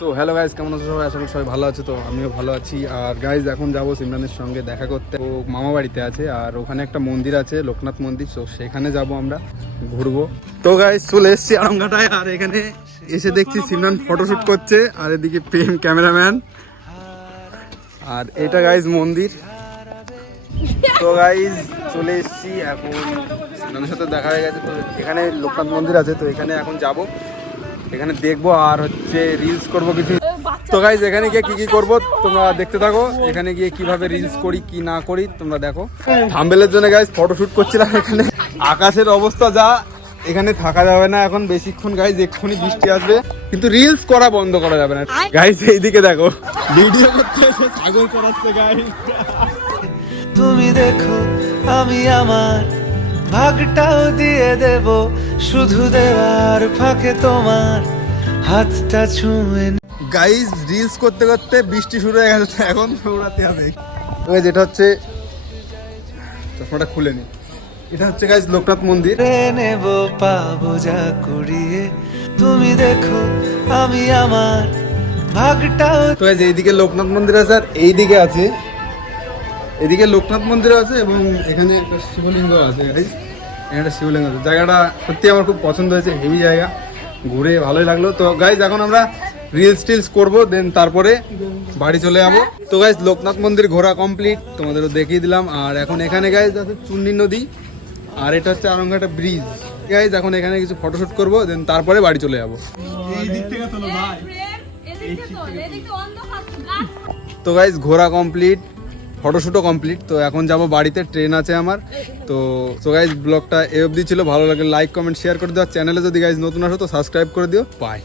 So hello guys, কেমন আছো সবাই? আশা করি সবাই ভালো আছে। তো আমিও ভালো আছি। আর গাইজ এখন যাবো সিমরানের সঙ্গে দেখা করতে। ও মামা বাড়িতে আছে, আর ওখানে একটা মন্দির আছে, লোকনাথ মন্দির। তো সেখানে যাব আমরা, ঘুরবো। তো গাইজ চলে এসেছি আরামঘাটায়, আর এখানে এসে দেখছি সিমরান ফটোশুট করছে, আর এদিকে প্রেম ক্যামেরাম্যান। আর এটা গাইজ মন্দির। তো গাইজ চলে এসেছি, এখন সিমরানের সাথে দেখা হয়ে গেছে। তো এখানে লোকনাথ মন্দির আছে, তো এখানে এখন যাবো, এখানে দেখবো আর হচ্ছে রিলস করবো কিছু। তো গাইজ এখানে গিয়ে কি কি করবো তোমরা দেখতে থাকো। এখানে গিয়ে কিভাবে রিলস করি কি না করি তোমরা দেখো। থাম্বনেলের জন্য গাইজ ফটোশুট করছিলাম এখানে। আকাশের অবস্থা যা, এখানে থাকা যাবে না এখন বেশিক্ষণ গাইজ, এক্ষুনি বৃষ্টি আসবে, কিন্তু রিলস করা বন্ধ করা যাবে না গাইজ। এইদিকে দেখো, ভিডিও করতে এসে ছাগল চড়াচ্ছে গাইজ। তুমি দেখো আমি আমার ভাগটাও দিয়ে দেব, শুধু দেওয়ার ফাঁকে তোমার হাতটা ছুঁয়ে। গাইজ রিলস করতে করতে বৃষ্টি শুরু হয়ে গেছে, এখন দৌড়াতে হবে। যেটা হচ্ছে চশমাটা খুলে নি, এটা হচ্ছে গাইজ লোকনাথ মন্দির। নেব পাবো যা কুড়িয়ে, তুমি দেখো আমি আমার ভাগটাও। তো গাইজ এইদিকে লোকনাথ মন্দির আছে, আর এইদিকে আছে, এদিকে লোকনাথ মন্দির আছে, এবং এখানে একটা শিবলিঙ্গ আছে গাইজ। এখানে একটা শিবলিঙ্গ আছে। জায়গাটা সত্যি আমার খুব পছন্দ হয়েছে, হেভি জায়গা, ঘুরে ভালোই লাগলো। তো গাইজ এখন আমরা রিলস টিলস করবো, দেন তারপরে বাড়ি চলে যাবো। তো গাইজ লোকনাথ মন্দির ঘোরা কমপ্লিট, তোমাদেরও দেখিয়ে দিলাম। আর এখন এখানে গাইজ আছে চুন্নি নদী, আর এটা হচ্ছে আরামঘাটা ব্রিজ। গাইজ এখন এখানে কিছু ফটোশুট করবো, দেন তারপরে বাড়ি চলে যাবো। এই দিক থেকে তোলো ভাই। তো গাইজ ঘোরা কমপ্লিট, ফটোশুটও কমপ্লিট। তো এখন যাব বাড়িতে, ট্রেন আছে আমার। তো গাইজ ব্লগটা এ অবধি ছিল। ভালো লাগলে লাইক কমেন্ট শেয়ার করে দিও। চ্যানেলে যদি গাইজ নতুন আসো তো সাবস্ক্রাইব করে দিও। বাই।